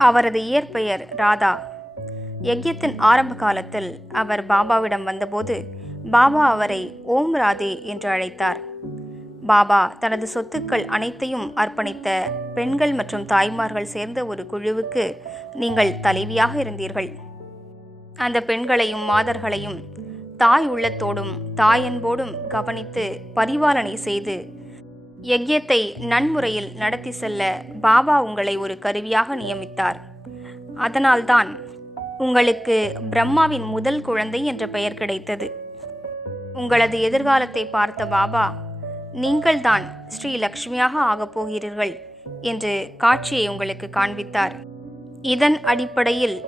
அவரது இயற்பெயர் ராதா. யக்யத்தின் ஆரம்ப காலத்தில் அவர் பாபாவிடம் வந்தபோது பாபா அவரை ஓம் ராதே என்று அழைத்தார். பாபா தனது சொத்துக்கள் அனைத்தையும் அர்ப்பணித்த பெண்கள் மற்றும் தாய்மார்கள் சேர்ந்த ஒரு குழுவுக்கு நீங்கள் தலைவியாக இருந்தீர்கள். அந்த பெண்களையும் மாதர்களையும் தாய் உள்ளத்தோடும் தாயன்போடும் கவனித்து பரிபாலனை செய்து யக்யத்தை நன்முறையில் நடத்தி செல்ல பாபா உங்களை ஒரு கருவியாக நியமித்தார். அதனால்தான் உங்களுக்கு பிரம்மாவின் முதல் குழந்தை என்ற பெயர் கிடைத்தது. உங்களது எதிர்காலத்தை பார்த்த பாபா நீங்கள்தான் ஸ்ரீ லக்ஷ்மியாக ஆகப் போகிறீர்கள் என்று காட்சியை உங்களுக்கு காண்பித்தார். இதன் அடிப்படையில்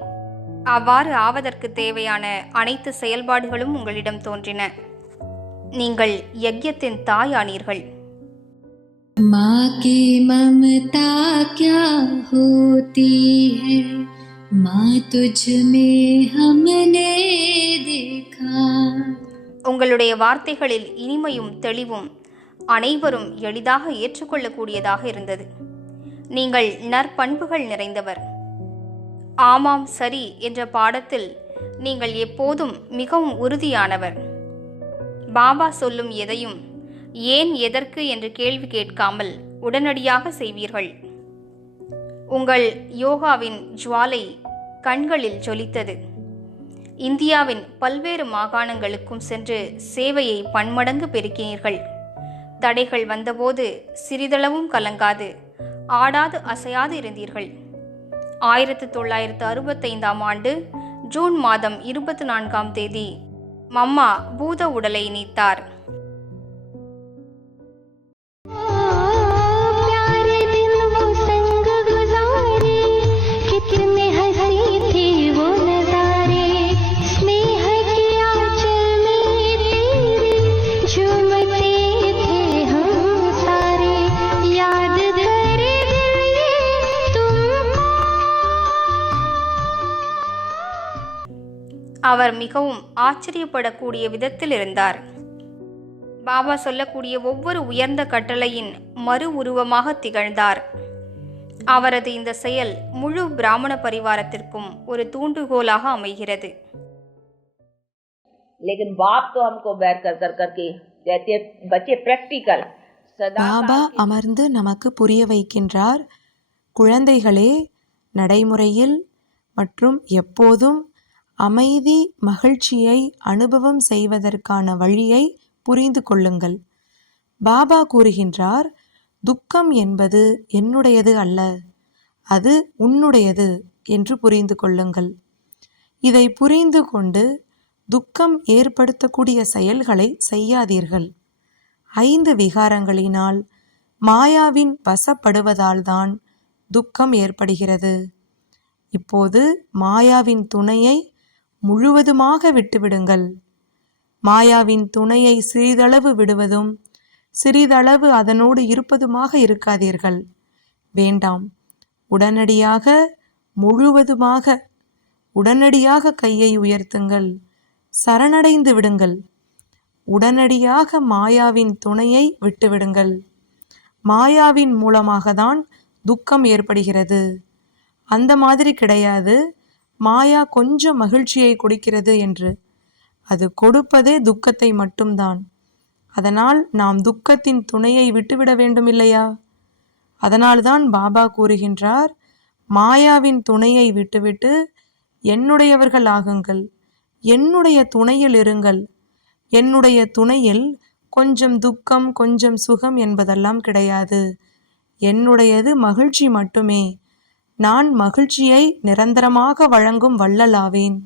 அவ்வாறு ஆவதற்கு தேவையான அனைத்து செயல்பாடுகளும் உங்களிடம் தோன்றின. நீங்கள் யக்யத்தின் தாயானீர்கள். माँ की ममता क्या होती है माँ तुझ में हमने देखा உங்களுடைய வார்த்தைகளில் இனிமையும் தெளிவும் அனைவரும் எளிதாக ஏற்றுக்கொள்ளக்கூடியதாக இருந்தது நீங்கள் நற்பண்புகள் நிறைந்தவர் ஆமாம் சரி என்ற பாடத்தில் நீங்கள் எப்போதும் மிகவும் உறுதியானவர் பாபா சொல்லும் எதையும் ஏன் எதற்கு என்று கேள்வி கேட்காமல் உடனடியாக செய்வீர்கள். உங்கள் யோகாவின் ஜுவாலை கண்களில் ஜொலித்தது. இந்தியாவின் பல்வேறு மாகாணங்களுக்கும் சென்று சேவையை பன்மடங்கு பெருக்கினீர்கள். தடைகள் வந்தபோது சிறிதளவும் கலங்காது ஆடாது அசையாது இருந்தீர்கள். ஆயிரத்து தொள்ளாயிரத்து அறுபத்தைந்தாம் ஆண்டு ஜூன் மாதம் இருபத்தி நான்காம் தேதி மம்மா பூத உடலை நீத்தார். அவர் மிகவும் ஆச்சரியப்படக்கூடிய விதத்தில் இருந்தார். பாபா சொல்லக்கூடிய ஒவ்வொரு உயர்ந்த கட்டளையின் மறு உருவமாக திகழ்ந்தார். அவரது இந்த செயல் முழு பிராமண பரிவாரத்திற்கும் ஒரு தூண்டுகோலாக அமைகிறது. பாபா அமர்ந்து நமக்கு புரிய வைக்கின்றார். குழந்தைகளே நடைமுறையில் மற்றும் எப்போதும் அமைதி மகிழ்ச்சியை அனுபவம் செய்வதற்கான வழியை புரிந்து கொள்ளுங்கள். பாபா கூறுகின்றார் துக்கம் என்பது என்னுடையது அல்ல அது உன்னுடையது என்று புரிந்து கொள்ளுங்கள். இதை புரிந்து கொண்டு துக்கம் ஏற்படுத்தக்கூடிய செயல்களை செய்யாதீர்கள். ஐந்து விகாரங்களினால் மாயாவின் வசப்படுவதால்தான் துக்கம் ஏற்படுகிறது. இப்போது மாயாவின் துணையை முழுவதுமாக விட்டுவிடுங்கள். மாயாவின் துணையை சிறிதளவு விடுவதும் சிறிதளவு அதனோடு இருப்பதுமாக இருக்காதீர்கள். வேண்டாம். உடனடியாக முழுவதுமாக உடனடியாக கையை உயர்த்துங்கள். சரணடைந்து விடுங்கள். உடனடியாக மாயாவின் துணையை விட்டுவிடுங்கள். மாயாவின் மூலமாக தான் துக்கம் ஏற்படுகிறது. அந்த மாதிரி கிடையாது. மாயா கொஞ்சம் மகிழ்ச்சியை கொடுக்கிறது என்று. அது கொடுப்பதே துக்கத்தை மட்டும்தான். அதனால் நாம் துக்கத்தின் துணையை விட்டுவிட வேண்டும் இல்லையா அதனால்தான் பாபா கூறுகின்றார் மாயாவின் துணையை விட்டுவிட்டு என்னுடையவர்கள் ஆகுங்கள். என்னுடைய துணையில் இருங்கள். என்னுடைய துணையில் கொஞ்சம் துக்கம் கொஞ்சம் சுகம் என்பதெல்லாம் கிடையாது. என்னுடையது மகிழ்ச்சி மட்டுமே. நான் மகிழ்ச்சியை நிரந்தரமாக வழங்கும் வள்ளலாவேன்.